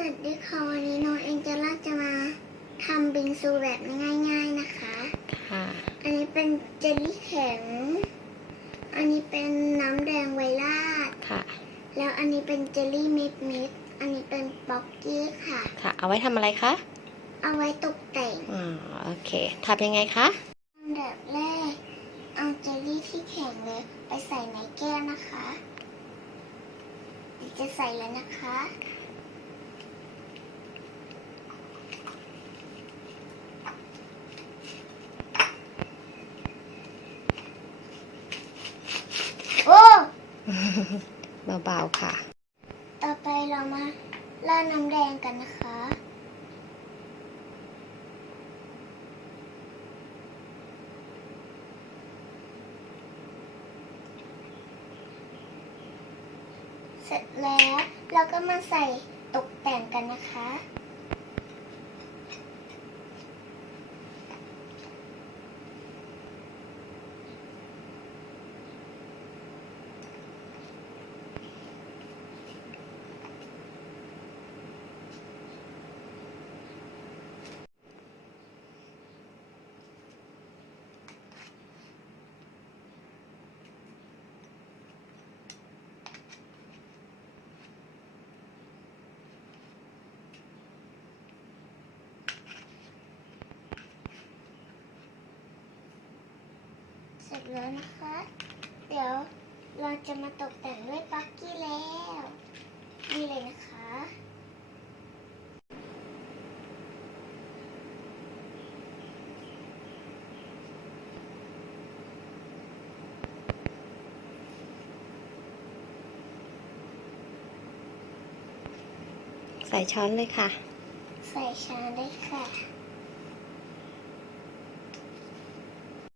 วัสดีค่ะวันนี้น้องเอ็นเจล่าจะมาทำบิงซูแบบง่าย ๆนะคะ ค่ะ อันนี้เป็นเจลลี่แข็ง อันนี้เป็นน้ำแดงไวราดค่ะ แล้วอันนี้เป็นเจลลี่มิดมิดอันนี้เป็นป๊อกกี้ค่ะ ค่ะ เอาไว้ทำอะไรคะ เอาไว้ตกแต่งอ๋อโอเคทำยังไงคะอันดับแรกเอาเจลลี่ที่แข็งเลย ไปใส่ในแก้วนะคะเดี๋ยวจะใส่แล้วนะคะ โอ้ เบาๆค่ะ ต่อไปเรามาราดน้ำแดงกันนะคะเสร็จแล้วเราก็มาใส่ตกแต่งกันนะคะ สร็จแล้วนะคะ เดี๋ยวเราจะมาตกแต่งด้วยปักกี้แล้ว นี่เลยนะคะ ใส่ช้อนเลยค่ะ ใส่ชาได้ค่ะ